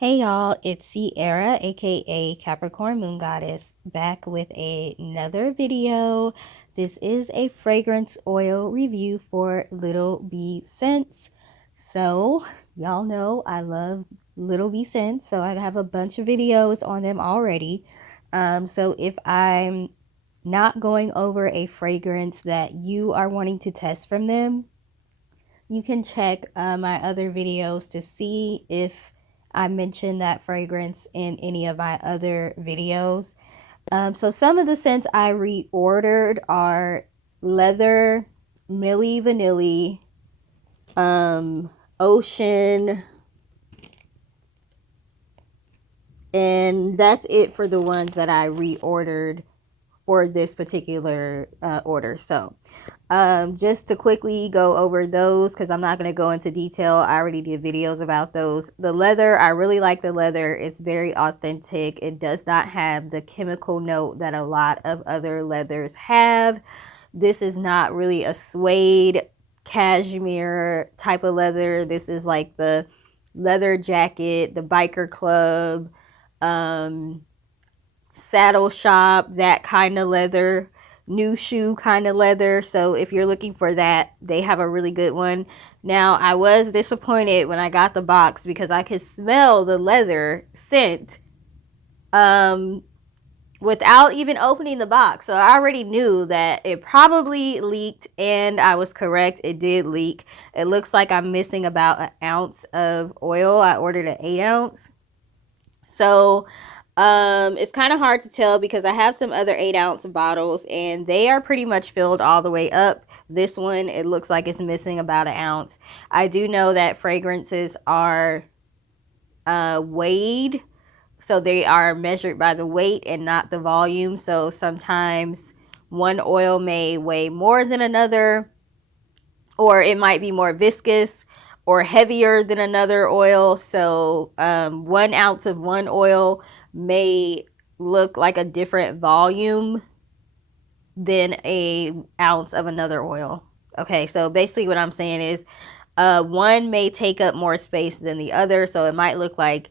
Hey y'all, it's Sierra, aka Capricorn Moon Goddess, back with another video. This is a fragrance oil review for Little Bee Scents. So, y'all know I love Little Bee Scents, so I have a bunch of videos on them already. So if I'm not going over a fragrance that you are wanting to test from them, you can check my other videos to see if I mentioned that fragrance in any of my other videos. So some of the scents I reordered are Leather, Milli Vanilli, Ocean, and that's it for the ones that I reordered for this particular order. So just to quickly go over those, because I'm not going to go into detail. I already did videos about those. The leather, I really like the leather. It's very authentic. It does not have the chemical note that a lot of other leathers have. This is not really a suede cashmere type of leather. This is like the leather jacket, the biker club, um, saddle shop, that kind of leather, new shoe kind of leather. So if you're looking for that, they have a really good one. Now, I was disappointed when I got the box because I could smell the leather scent um without even opening the box. So I already knew that it probably leaked, and I was correct. It did leak. It looks like I'm missing about an ounce of oil. I ordered an 8 ounce. So it's kind of hard to tell because I have some other 8 ounce bottles and they are pretty much filled all the way up. This one, it looks like it's missing about an ounce. I do know that fragrances are weighed, so they are measured by the weight and not the volume. So sometimes one oil may weigh more than another, or it might be more viscous or heavier than another oil. So 1 ounce of one oil may look like a different volume than a ounce of another oil. Okay, so basically what I'm saying is one may take up more space than the other. So it might look like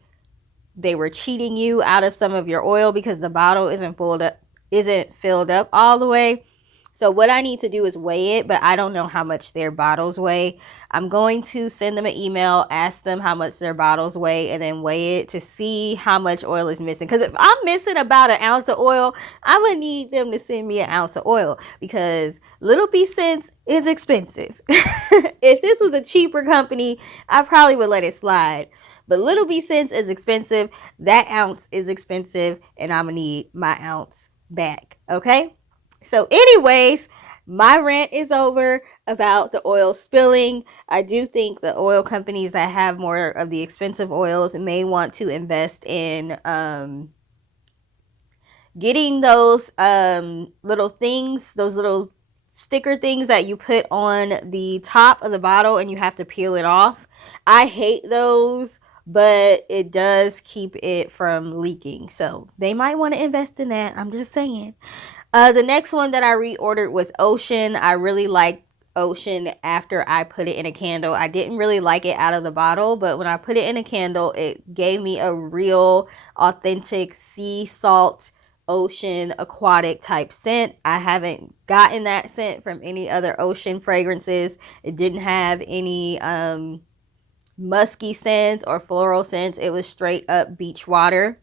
they were cheating you out of some of your oil because the bottle isn't filled up all the way. So what I need to do is weigh it, but I don't know how much their bottles weigh. I'm going to send them an email, ask them how much their bottles weigh, and then weigh it to see how much oil is missing. Because if I'm missing about an ounce of oil, I would need them to send me an ounce of oil because Little Bee Scents is expensive. If this was a cheaper company, I probably would let it slide. But Little Bee Scents is expensive. That ounce is expensive, and I'm gonna need my ounce back. Okay? So, anyways, my rant is over about the oil spilling. I do think the oil companies that have more of the expensive oils may want to invest in getting those little things, those little sticker things that you put on the top of the bottle and you have to peel it off. I hate those, but it does keep it from leaking. So they might want to invest in that. I'm just saying. The next one that I reordered was Ocean. I really liked Ocean after I put it in a candle. I didn't really like it out of the bottle, but when I put it in a candle, it gave me a real authentic sea salt ocean aquatic type scent. I haven't gotten that scent from any other ocean fragrances. It didn't have any musky scents or floral scents. It was straight up beach water.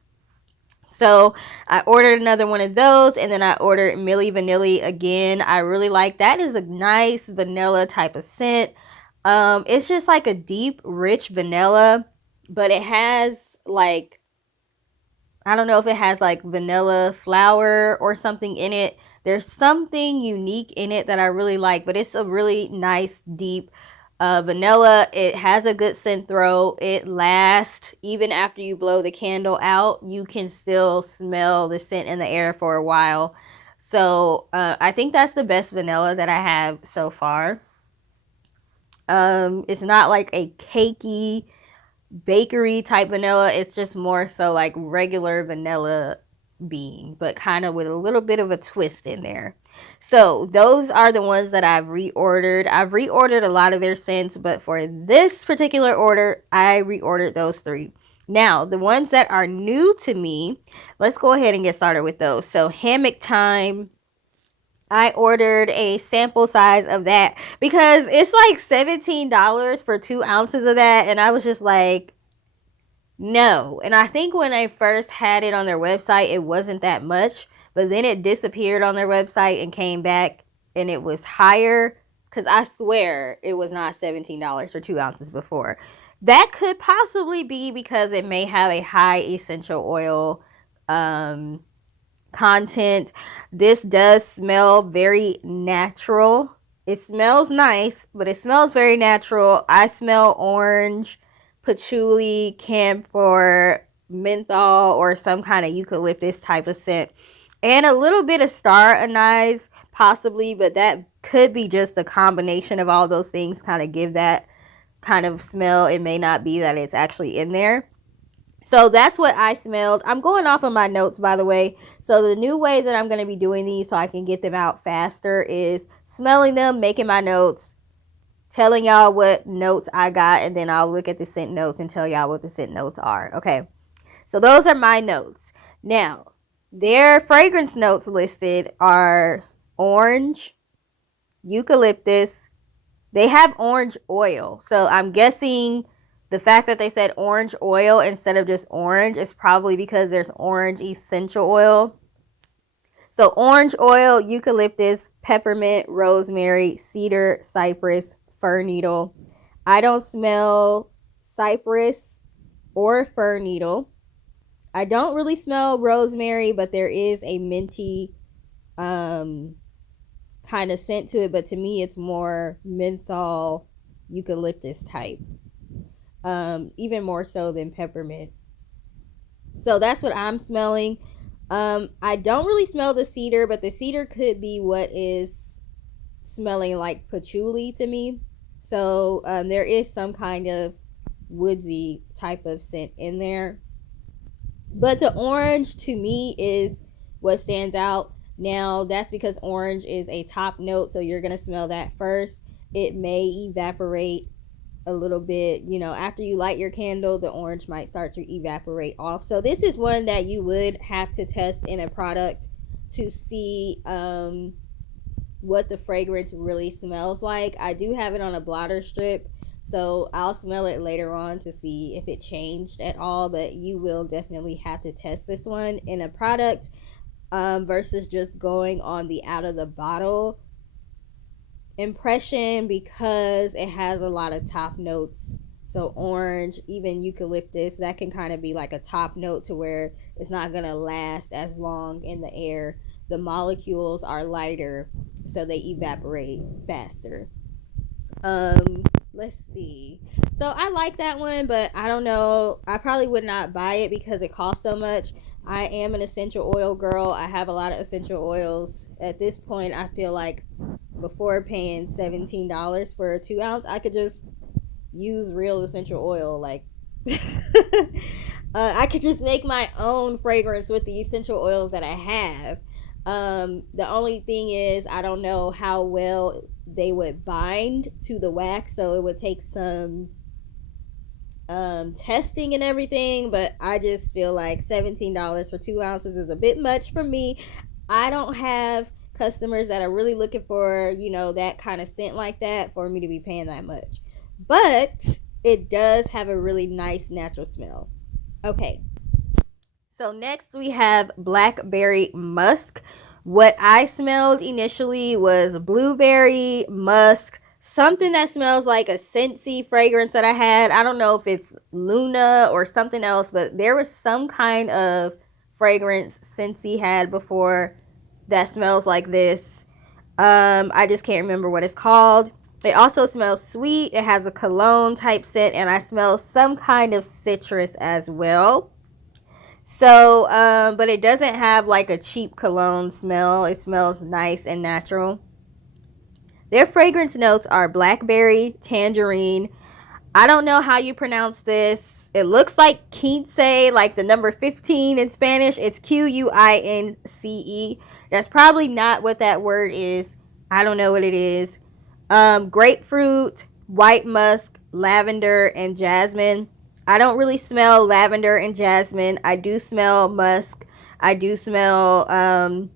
So I ordered another one of those, and then I ordered Milli Vanilli again. I really like that. Is a nice vanilla type of scent. It's just like a deep, rich vanilla, but it has like, I don't know if it has like vanilla flower or something in it. There's something unique in it that I really like, but it's a really nice, deep vanilla. It has a good scent throw. It lasts even after you blow the candle out. You can still smell the scent in the air for a while. So I think that's the best vanilla that I have so far. It's not like a cakey bakery type vanilla. It's just more so like regular vanilla bean, but kind of with a little bit of a twist in there. So those are the ones that I've reordered. I've reordered a lot of their scents, but for this particular order, I reordered those three. Now, the ones that are new to me, let's go ahead and get started with those. So, Hammock Time. I ordered a sample size of that because it's like $17 for 2 ounces of that. And I was just like, no. And I think when I first had it on their website, it wasn't that much. But then it disappeared on their website and came back and it was higher. Because I swear it was not $17 for 2 ounces before. That could possibly be because it may have a high essential oil content. This does smell very natural. It smells nice, but it smells very natural. I smell orange, patchouli, camphor, menthol, or some kind of eucalyptus type of scent. And a little bit of star anise, possibly, but that could be just the combination of all those things kind of give that kind of smell. It may not be that it's actually in there. So that's what I smelled. I'm going off of my notes, by the way. So the new way that I'm going to be doing these so I can get them out faster is smelling them, making my notes, telling y'all what notes I got, and then I'll look at the scent notes and tell y'all what the scent notes are. Okay. So those are my notes. Now, their fragrance notes listed are orange, eucalyptus. They have orange oil. So I'm guessing the fact that they said orange oil instead of just orange is probably because there's orange essential oil. So orange oil, eucalyptus, peppermint, rosemary, cedar, cypress, fir needle. I don't smell cypress or fir needle. I don't really smell rosemary, but there is a minty kind of scent to it, but to me it's more menthol eucalyptus type. Even more so than peppermint. So that's what I'm smelling. I don't really smell the cedar, but the cedar could be what is smelling like patchouli to me. So there is some kind of woodsy type of scent in there. But the orange to me is what stands out. Now, that's because orange is a top note, so you're going to smell that first. It may evaporate a little bit, after you light your candle, the orange might start to evaporate off. So this is one that you would have to test in a product to see what the fragrance really smells like. I do have it on a blotter strip, so I'll smell it later on to see if it changed at all, but you will definitely have to test this one in a product versus just going on the out of the bottle impression because it has a lot of top notes. So orange, even eucalyptus, that can kind of be like a top note to where it's not going to last as long in the air. The molecules are lighter, so they evaporate faster. Let's see. So I like that one, but I don't know. I probably would not buy it because it costs so much. I am an essential oil girl. I have a lot of essential oils. At this point, I feel like before paying $17 for a 2 ounce, I could just use real essential oil. Like, I could just make my own fragrance with the essential oils that I have. The only thing is, I don't know how well they would bind to the wax, so it would take some testing and everything, but I just feel like $17 for 2 ounces is a bit much for me. I don't have customers that are really looking for, that kind of scent like that for me to be paying that much. But it does have a really nice natural smell. Okay. So next we have Blackberry Musk. What I smelled initially was blueberry, musk, something that smells like a Scentsy fragrance that I had. I don't know if it's Luna or something else, but there was some kind of fragrance Scentsy had before that smells like this. I just can't remember what it's called. It also smells sweet. It has a cologne type scent, and I smell some kind of citrus as well. So, but it doesn't have like a cheap cologne smell. It smells nice and natural. Their fragrance notes are blackberry, tangerine. I don't know how you pronounce this. It looks like quince, like the number 15 in Spanish. It's Quince. That's probably not what that word is. I don't know what it is. Grapefruit, white musk, lavender, and jasmine. I don't really smell lavender and jasmine. I do smell musk. I do smell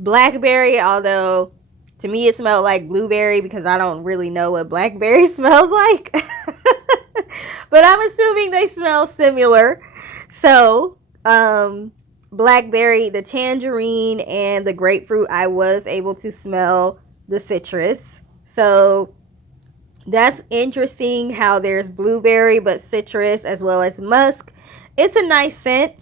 blackberry, although to me it smelled like blueberry because I don't really know what blackberry smells like. But I'm assuming they smell similar. So, blackberry, the tangerine, and the grapefruit, I was able to smell the citrus. So, that's interesting how there's blueberry but citrus as well as musk. It's a nice scent.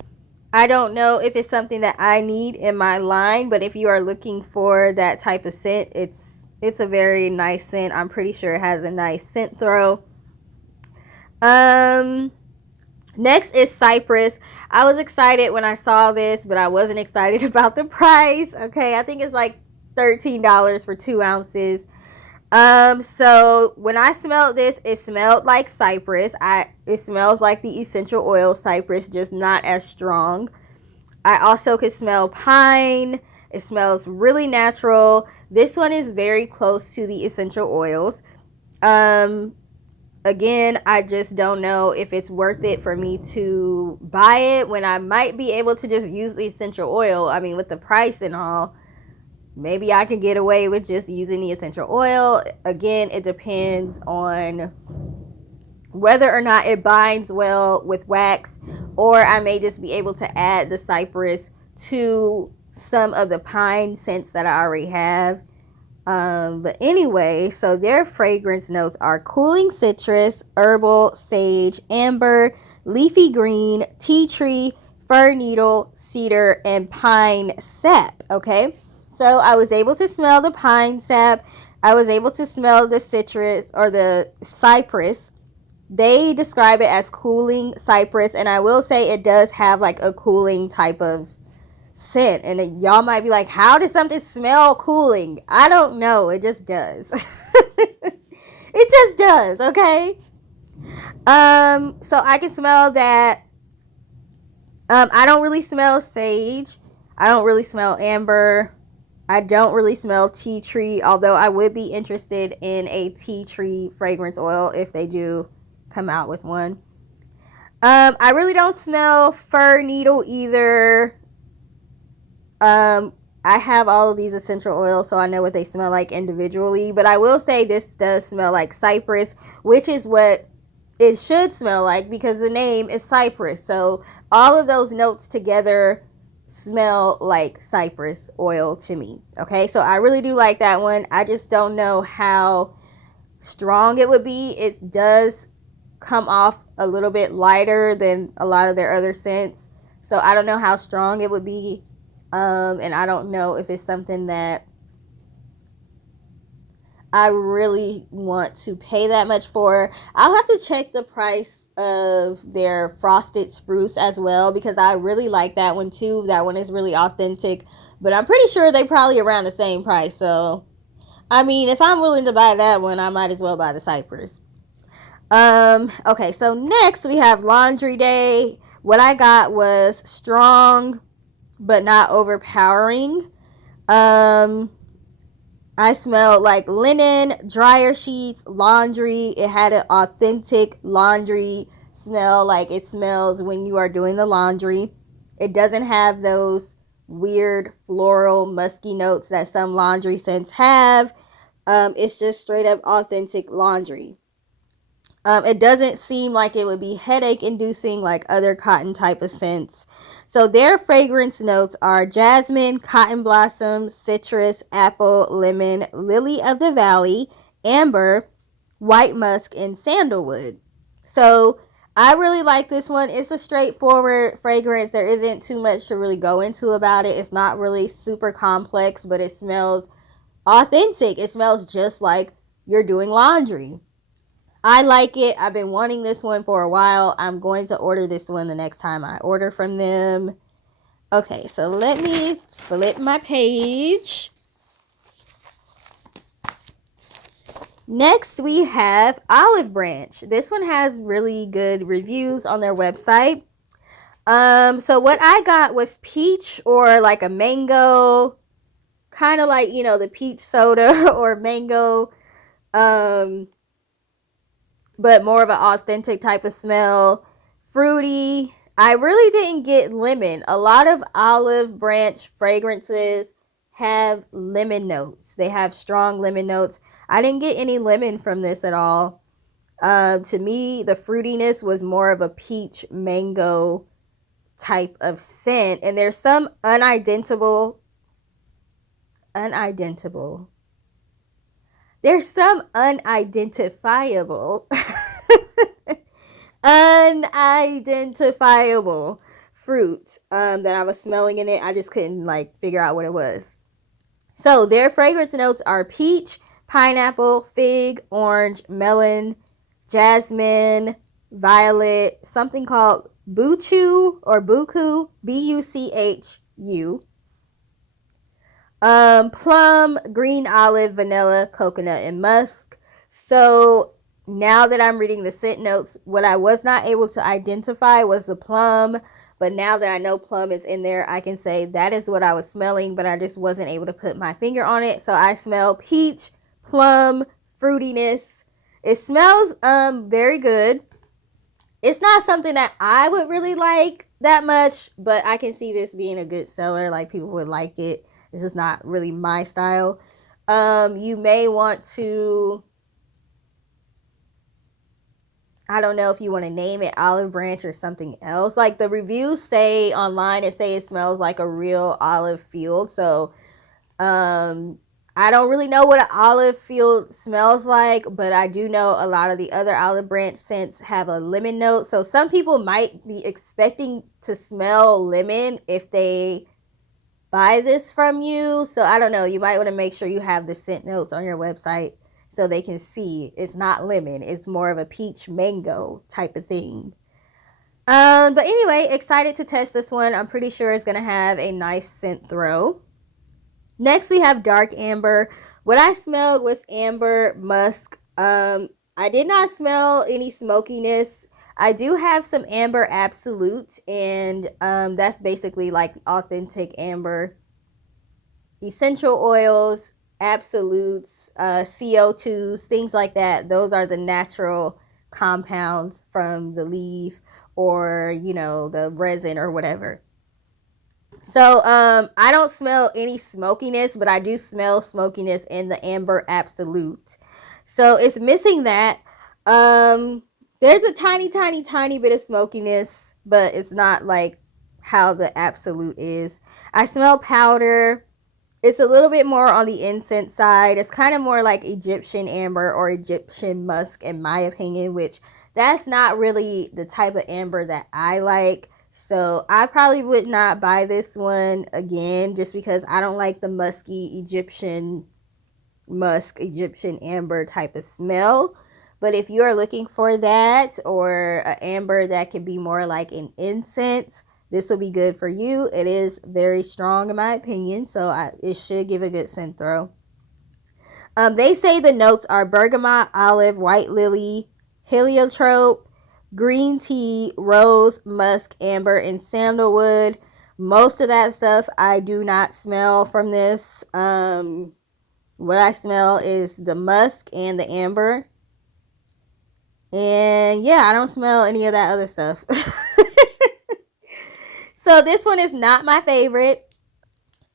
I don't know if it's something that I need in my line, but if you are looking for that type of scent, it's a very nice scent. I'm pretty sure it has a nice scent throw. Next is Cypress. I was excited when I saw this, but I wasn't excited about the price. Okay, I think it's like $13 for 2 ounces. So when I smelled this, it smelled like cypress. It smells like the essential oil cypress, just not as strong. I also could smell pine. It smells really natural. This one is very close to the essential oils. Again, I just don't know if it's worth it for me to buy it when I might be able to just use the essential oil. I mean, with the price and all, maybe I can get away with just using the essential oil. Again, it depends on whether or not it binds well with wax, or I may just be able to add the cypress to some of the pine scents that I already have. But anyway, so their fragrance notes are cooling citrus, herbal, sage, amber, leafy green, tea tree, fir needle, cedar, and pine sap. Okay, so I was able to smell the pine sap. I was able to smell the citrus or the cypress. They describe it as cooling cypress, and I will say it does have like a cooling type of scent. And y'all might be like, how does something smell cooling? I don't know, it just does. It just does. Okay, so I can smell that. I don't really smell sage. I don't really smell amber. I don't really smell tea tree, although I would be interested in a tea tree fragrance oil if they do come out with one. I really don't smell fir needle either. I have all of these essential oils, so I know what they smell like individually. But I will say this does smell like cypress, which is what it should smell like because the name is cypress. So all of those notes together smell like cypress oil to me. Okay, so I really do like that one. I just don't know how strong it would be. It does come off a little bit lighter than a lot of their other scents. So I don't know how strong it would be. And I don't know if it's something that I really want to pay that much for. I'll have to check the price of their frosted spruce as well because I really like that one too. That one is really authentic, but I'm pretty sure they probably around the same price. So, I mean, if I'm willing to buy that one, I might as well buy the cypress. Okay, so next we have Laundry Day. What I got was strong but not overpowering. I smelled like linen, dryer sheets, laundry. It had an authentic laundry smell, like it smells when you are doing the laundry. It doesn't have those weird floral musky notes that some laundry scents have. It's just straight up authentic laundry. It doesn't seem like it would be headache inducing like other cotton type of scents. So their fragrance notes are jasmine, cotton blossom, citrus, apple, lemon, lily of the valley, amber, white musk, and sandalwood. So I really like this one. It's a straightforward fragrance. There isn't too much to really go into about it. It's not really super complex, but it smells authentic. It smells just like you're doing laundry. I like it. I've been wanting this one for a while. I'm going to order this one the next time I order from them. Okay, so let me flip my page. Next, we have Olive Branch. This one has really good reviews on their website. So what I got was peach or like a mango, kind of like, you know, the peach soda or mango. But more of an authentic type of smell. fruity. I really didn't get lemon. A lot of olive branch fragrances have lemon notes. They have strong lemon notes. I didn't get any lemon from this at all. To me, the fruitiness was more of a peach mango type of scent, and there's some unidentifiable. There's some unidentifiable unidentifiable fruit that I was smelling in it. I just couldn't like figure out what it was. So their fragrance notes are peach, pineapple, fig, orange, melon, jasmine, violet, something called buchu or buku, Buchu, plum, green olive, vanilla, coconut, and musk. So now that I'm reading the scent notes, what I was not able to identify was the plum. But now that I know plum is in there, I can say that is what I was smelling, but I just wasn't able to put my finger on it. So I smell peach, plum, fruitiness. It smells very good. It's not something that I would really like that much, but I can see this being a good seller. Like, people would like it. This is not really my style. You may want to, I don't know if you want to name it olive branch or something else. Like, the reviews say online, it smells like a real olive field. So I don't really know what an olive field smells like, but I do know a lot of the other olive branch scents have a lemon note. So some people might be expecting to smell lemon if they buy this from you. So I don't know. You might want to make sure you have the scent notes on your website so they can see it's not lemon. It's more of a peach mango type of thing. But anyway, excited to test this one. I'm pretty sure it's going to have a nice scent throw. Next, we have dark amber. What I smelled was amber musk. I did not smell any smokiness. I do have some amber absolute, and that's basically like authentic amber. Essential oils, absolutes, CO2s, things like that. Those are the natural compounds from the leaf or, the resin or whatever. So I don't smell any smokiness, but I do smell smokiness in the amber absolute. So it's missing that. There's a tiny bit of smokiness, but it's not like how the absolute is. I smell powder. It's a little bit more on the incense side. It's kind of more like Egyptian amber or Egyptian musk, in my opinion, which that's not really the type of amber that I like. So I probably would not buy this one again, just because I don't like the musky Egyptian amber type of smell. But if you are looking for that, or an amber that can be more like an incense, this will be good for you. It is very strong in my opinion, so it should give a good scent throw. They say the notes are bergamot, olive, white lily, heliotrope, green tea, rose, musk, amber, and sandalwood. Most of that stuff I do not smell from this. What I smell is the musk and the amber. And yeah, I don't smell any of that other stuff. So this one is not my favorite.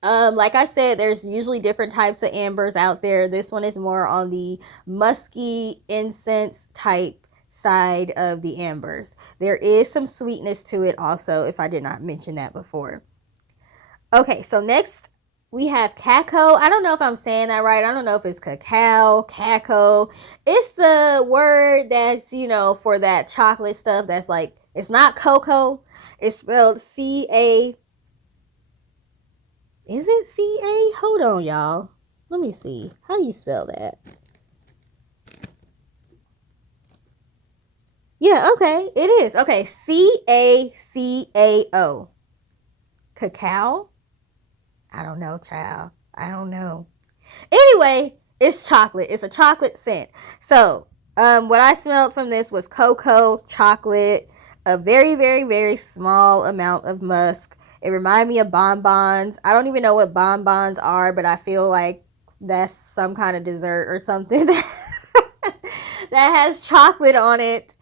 Like I said, there's usually different types of ambers out there. This one is more on the musky incense type side of the ambers. There is some sweetness to it also, if I did not mention that before. Okay, so next we have Cacao. I don't know if I'm saying that right. I don't know if it's Cacao. It's the word that's, for that chocolate stuff that's like, it's not cocoa. It's spelled C-A. Is it C-A? Hold on, y'all. Let me see. How do you spell that? Yeah, okay. It is. Okay, C-A-C-A-O. Cacao? I don't know, child. I don't know. Anyway, it's chocolate. It's a chocolate scent. So, what I smelled from this was cocoa, chocolate, a very, very, very small amount of musk. It reminded me of bonbons. I don't even know what bonbons are, but I feel like that's some kind of dessert or something that has chocolate on it.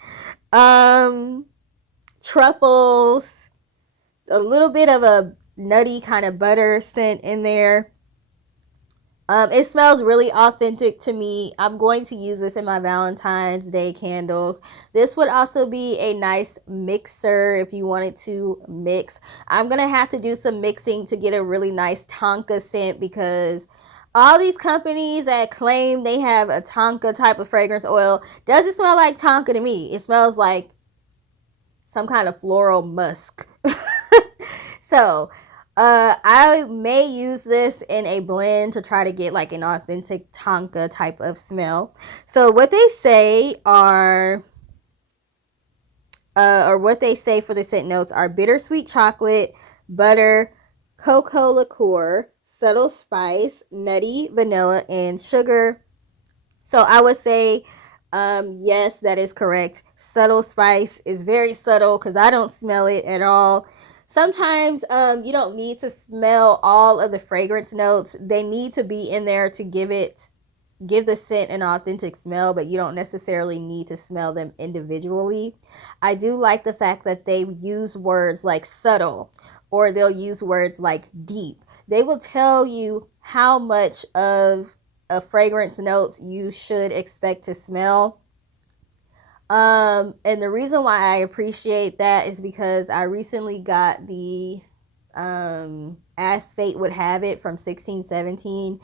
truffles, a little bit of a nutty kind of butter scent in there. It smells really authentic to me. I'm going to use this in my Valentine's Day candles. This would also be a nice mixer if you wanted to mix. I'm going to have to do some mixing to get a really nice tonka scent, because all these companies that claim they have a tonka type of fragrance oil doesn't smell like tonka to me. It smells like some kind of floral musk. So I may use this in a blend to try to get like an authentic tonka type of smell. So what they say are, or what they say for the scent notes are bittersweet chocolate, butter, cocoa liqueur, subtle spice, nutty, vanilla, and sugar. So I would say, yes, that is correct. Subtle spice is very subtle because I don't smell it at all. Sometimes you don't need to smell all of the fragrance notes. They need to be in there to give the scent an authentic smell, but you don't necessarily need to smell them individually. I do like the fact that they use words like subtle, or they'll use words like deep. They will tell you how much of a fragrance notes you should expect to smell. And the reason why I appreciate that is because I recently got the As Fate Would Have It from 1617,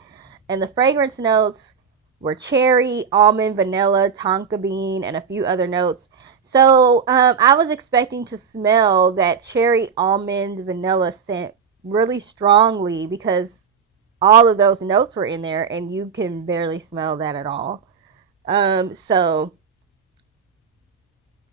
and the fragrance notes were cherry, almond, vanilla, tonka bean, and a few other notes. So I was expecting to smell that cherry, almond, vanilla scent really strongly, because all of those notes were in there, and you can barely smell that at all. So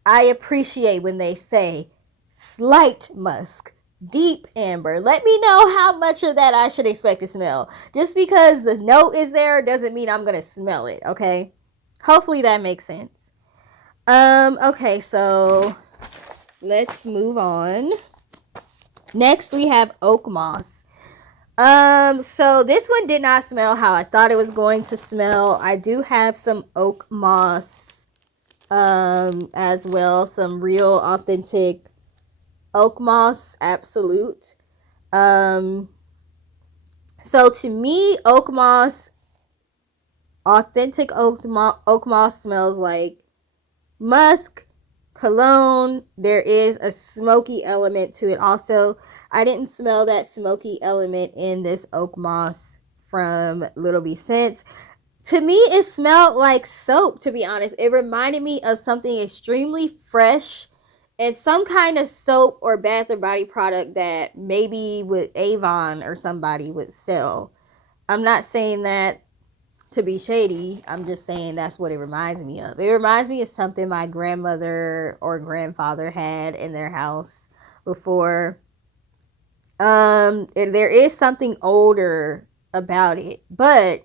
I appreciate when they say slight musk, deep amber. Let me know how much of that I should expect to smell. Just because the note is there doesn't mean I'm going to smell it, okay? Hopefully that makes sense. Okay, so let's move on. Next we have oak moss. So this one did not smell how I thought it was going to smell. I do have some oak moss as well, some real authentic oak moss absolute. So to me, oak moss, authentic oak moss smells like musk, cologne. There is a smoky element to it also. I didn't smell that smoky element in this oak moss from Little Bee Scents. To me, it smelled like soap, to be honest. It reminded me of something extremely fresh and some kind of soap or bath or body product that maybe with Avon or somebody would sell. I'm not saying that to be shady. I'm just saying that's what it reminds me of. It reminds me of something my grandmother or grandfather had in their house before. There is something older about it, but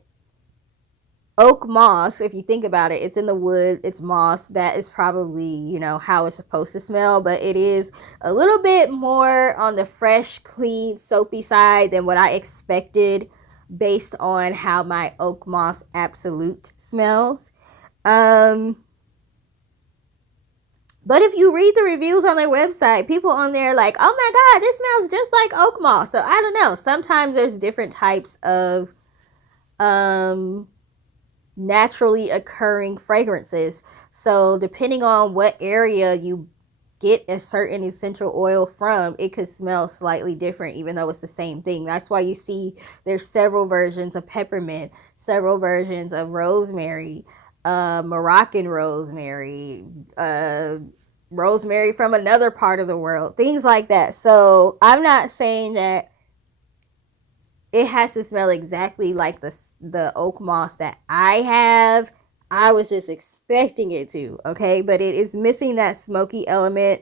oak moss, if you think about it, it's in the wood, it's moss. That is probably, how it's supposed to smell, but it is a little bit more on the fresh, clean, soapy side than what I expected based on how my oak moss absolute smells. But if you read the reviews on their website, people on there are like, oh my God, this smells just like oak moss. So I don't know. Sometimes there's different types of naturally occurring fragrances. So depending on what area you get a certain essential oil from, it could smell slightly different, even though it's the same thing. That's why you see there's several versions of peppermint, several versions of rosemary, Moroccan rosemary, rosemary from another part of the world, things like that. So I'm not saying that it has to smell exactly like the oak moss that I have. I was just expecting it to, okay? But it is missing that smoky element.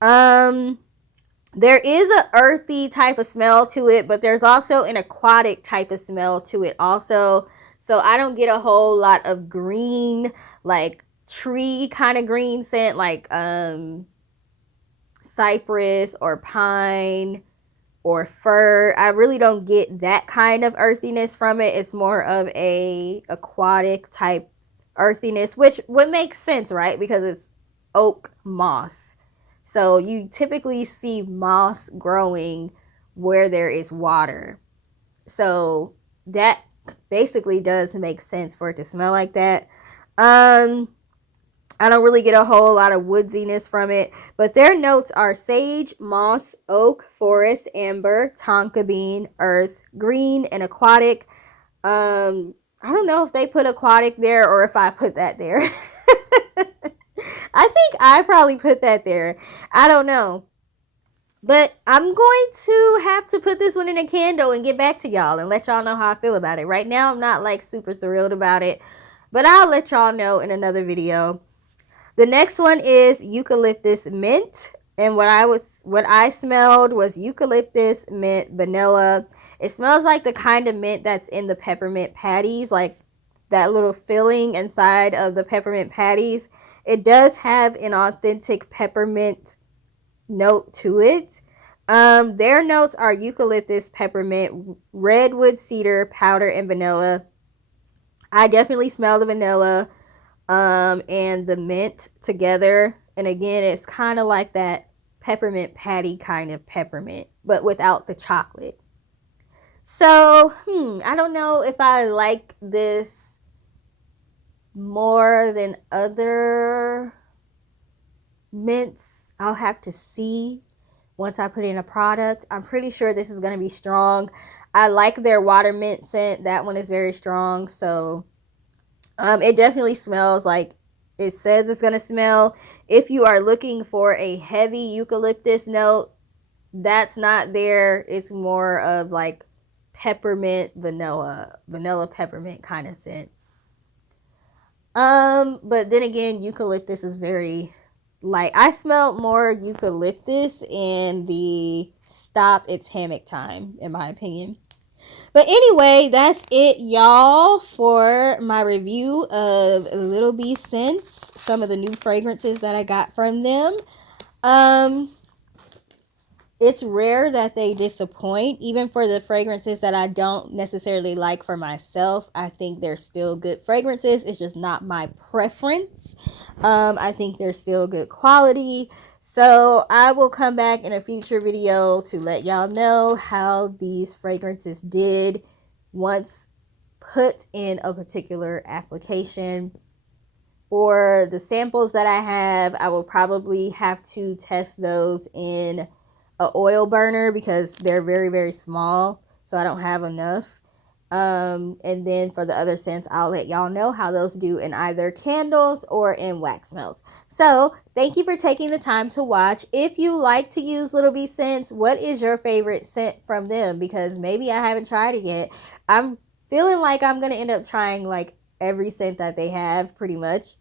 There is a earthy type of smell to it, but there's also an aquatic type of smell to it also. So I don't get a whole lot of green, like tree kind of green scent, like cypress or pine or fir. I really don't get that kind of earthiness from it. It's more of a aquatic type earthiness, which would make sense, right? Because it's oak moss. So you typically see moss growing where there is water. So that basically does make sense for it to smell like that. I don't really get a whole lot of woodsiness from it, but their notes are sage, moss, oak, forest, amber, tonka bean, earth, green, and aquatic. I don't know if they put aquatic there or if I put that there. I think I probably put that there. I don't know. But I'm going to have to put this one in a candle and get back to y'all and let y'all know how I feel about it. Right now, I'm not like super thrilled about it, but I'll let y'all know in another video. The next one is eucalyptus mint. And what I smelled was eucalyptus, mint, vanilla. It smells like the kind of mint that's in the peppermint patties, like that little filling inside of the peppermint patties. It does have an authentic peppermint note to it. Their notes are eucalyptus, peppermint, redwood cedar, powder, and vanilla. I definitely smell the vanilla and the mint together. And again, it's kind of like that peppermint patty kind of peppermint, but without the chocolate. So, I don't know if I like this more than other mints. I'll have to see once I put in a product. I'm pretty sure this is going to be strong. I like their water mint scent. That one is very strong. So, it definitely smells like it says it's going to smell. If you are looking for a heavy eucalyptus note, that's not there. It's more of like peppermint, vanilla peppermint kind of scent. But then again, eucalyptus is very light. I smelled more eucalyptus in the Stop It's Hammock Time, in my opinion. But anyway, that's it, y'all, for my review of Little Bee Scents, some of the new fragrances that I got from them. It's rare that they disappoint. Even for the fragrances that I don't necessarily like for myself, I think they're still good fragrances. It's just not my preference. I think they're still good quality. So I will come back in a future video to let y'all know how these fragrances did once put in a particular application. For the samples that I have, I will probably have to test those in an oil burner because they're very, very small, so I don't have enough. And then for the other scents, I'll let y'all know how those do in either candles or in wax melts. So thank you for taking the time to watch. If you like to use Little Bee scents, what is your favorite scent from them? Because maybe I haven't tried it yet. I'm feeling like I'm going to end up trying like every scent that they have pretty much.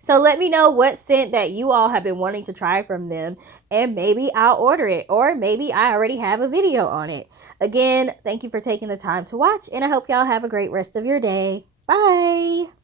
So let me know what scent that you all have been wanting to try from them, and maybe I'll order it, or maybe I already have a video on it. Again, thank you for taking the time to watch, and I hope y'all have a great rest of your day. Bye!